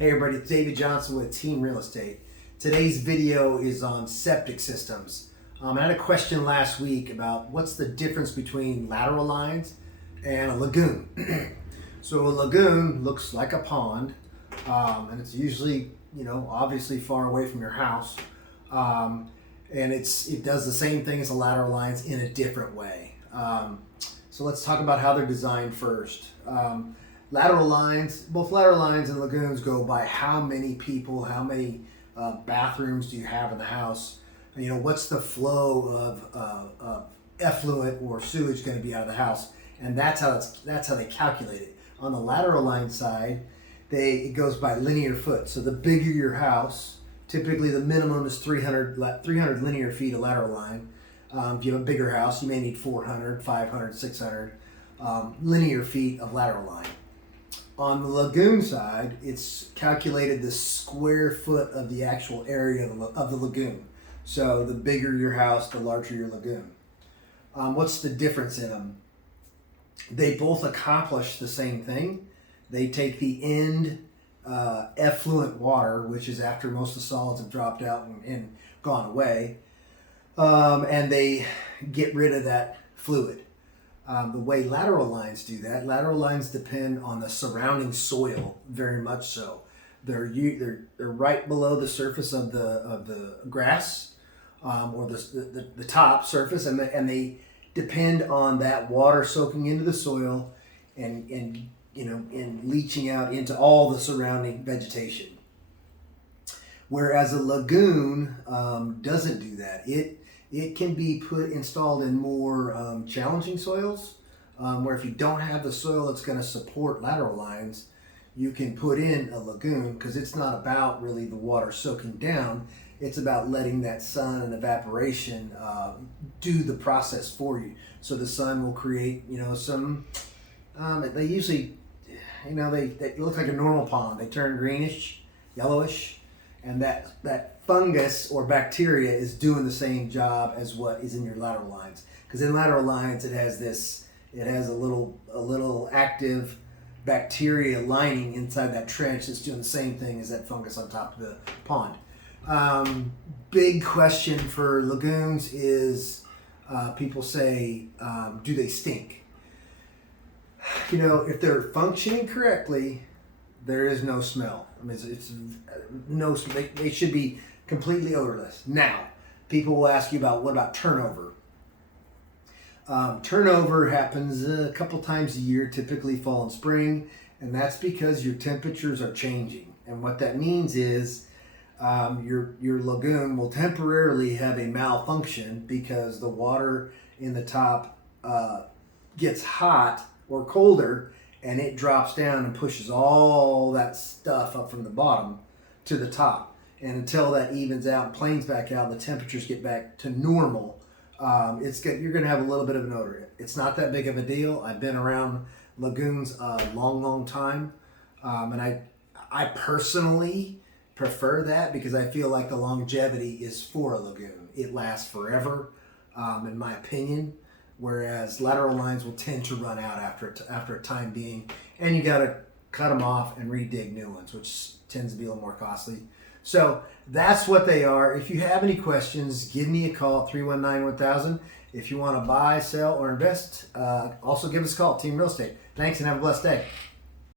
Hey everybody, it's David Johnson with Team Real Estate. Today's video is on septic systems. I had a question last week about what's the difference between lateral lines and a lagoon. So a lagoon looks like a pond, and it's usually, obviously far away from your house. And it does the same thing as the lateral lines in a different way. So let's talk about how they're designed first. Both lateral lines and lagoons go by how many people, how many bathrooms do you have in the house? What's the flow of effluent or sewage going to be out of the house? And that's how they calculate it. On the lateral line side, it goes by linear foot. So the bigger your house, typically the minimum is 300 linear feet of lateral line. If you have a bigger house, you may need 400, 500, 600 linear feet of lateral line. On the lagoon side, it's calculated the square foot of the actual area of the lagoon. So the bigger your house, the larger your lagoon. What's the difference in them? They both accomplish the same thing. They take the end effluent water, which is after most of the solids have dropped out and gone away, and they get rid of that fluid. The way lateral lines do that, lateral lines depend on the surrounding soil very much so. They're right below the surface of the grass or the top surface, and they depend on that water soaking into the soil and leaching out into all the surrounding vegetation. Whereas a lagoon doesn't do that. It can be installed in more challenging soils, where if you don't have the soil that's going to support lateral lines, you can put in a lagoon, because it's not about really the water soaking down. It's about letting that sun and evaporation do the process for you. So the sun will create, some. They usually, they look like a normal pond. They turn greenish, yellowish. And that fungus or bacteria is doing the same job as what is in your lateral lines. Because in lateral lines, it has a little active bacteria lining inside that trench that's doing the same thing as that fungus on top of the pond. Big question for lagoons is people say, do they stink? If they're functioning correctly, there is no smell. I mean, it's no. They should be completely odorless. Now, people will ask you what about turnover? Turnover happens a couple times a year, typically fall and spring, and that's because your temperatures are changing. And what that means is your lagoon will temporarily have a malfunction because the water in the top gets hot or colder, and it drops down and pushes all that stuff up from the bottom to the top. And until that evens out and planes back out, the temperatures get back to normal, you're going to have a little bit of an odor. It's not that big of a deal. I've been around lagoons a long time, and I personally prefer that because I feel like the longevity is for a lagoon. It lasts forever, in my opinion. Whereas lateral lines will tend to run out after a time being, and you got to cut them off and redig new ones, which tends to be a little more costly. So that's what they are. If you have any questions, give me a call at 319-1000. If you want to buy, sell, or invest, also give us a call, Team Real Estate. Thanks and have a blessed day.